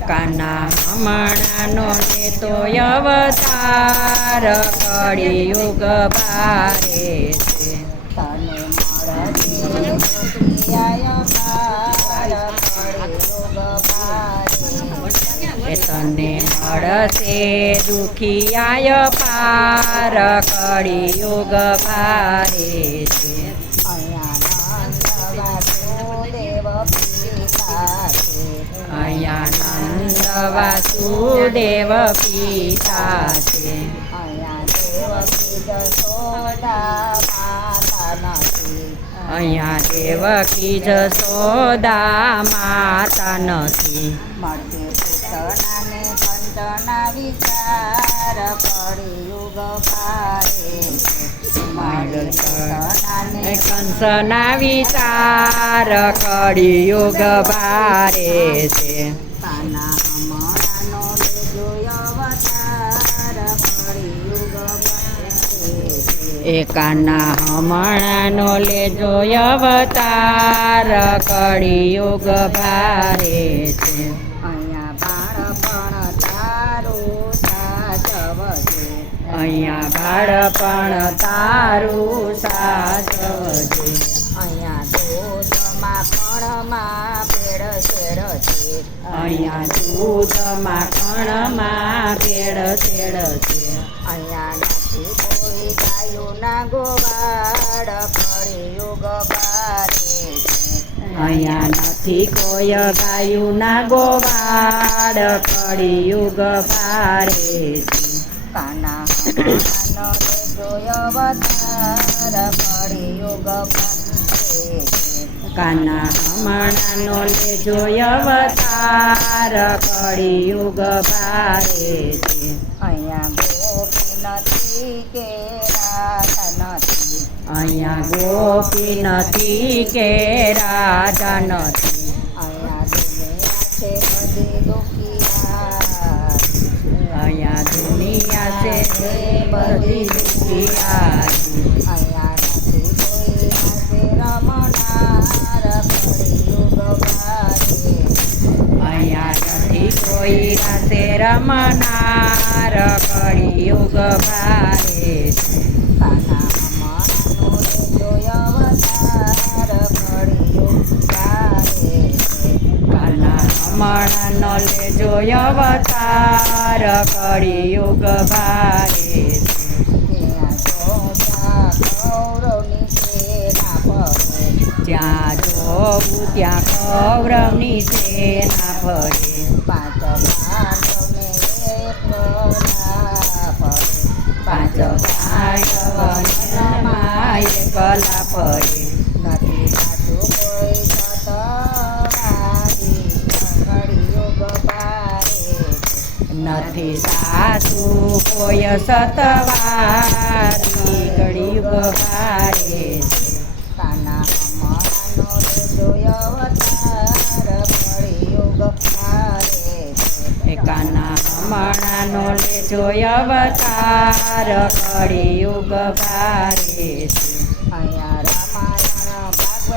કાના હમણાંનો લેજો અવતાર કળિયુગ ભારે. છે તને મળશે તને મળશે દુખિયાય પાર કળિયુગ પારે છે. અહીંયા નંદ વાસુદેવ પિતા છે. અહીંયા નંદ વાસુદેવ પિતા છે. અહીંયા દેવકી જશોદા માતા નથી. કંસના વિચાર કળિયુગ ભારે છે એકાના હમણાનો લેજો અવતાર કળિયુગ ભારે. બાળપણ તારું સાચવજે. અહીંયા દૂધ માખણમાં પેડ શેડ છે અહીંયા દૂધ માખણમાં પેડ છેડ છે અહીંયા નથી કોઈ ગાયું ના ગોવાડ કળિયુગ પારે છે. અહીંયા નથી કોઈ ગાયું ના ગોવાડ ફરી કળિયુગ પારે છે. કાના હમણાંનો લેજો અવતાર કળિયુગ ભારે છે અહીંયા ગોપી નથી કે નથી. અહીંયા ગોપી નથી કે રાધા નથી. અહીંયા છે બધી છે બધી અહીંયા નથી કોઈ રમનાર કળિયુગ ભારે અહીંયા નથી કોઈ રાતે રમનાર કળિયુગ ભારે હમણાંનો જોય અવતાર, કળિયુગ ભારે જ્યાં જોવું ત્યાં કૌરવની સેના ફરે. પાંચ પાંચ પાંડવનમાં એકલા ફરે. નથી નથી સાસુ, કોઈ સતવારી ઘડી બહારે કાના જોય લેજો અવતાર કળિયુગ યુગ એ કાના હમણાંનો લેજો અવતાર યુગ ભારે અહીંયા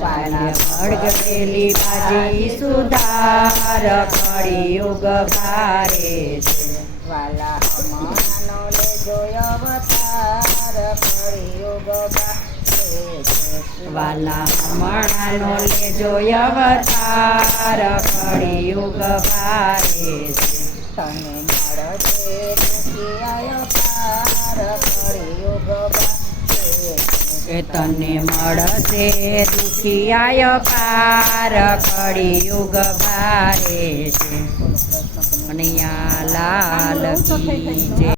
વાલા અડગેલી બાજી સુધાર કળિયુગ ભારે છે. વાલા હમણાંનો લેજો અવતાર કળિયુગ ભારે છે. વાલા હમણાંનો લેજો અવતાર કળિયુગ ભારે છે. મળશે પાર યુગ ભારે એ તને મળશે દુખિયાય પાર કળિયુગ ભારે છે. કનૈયા લાલ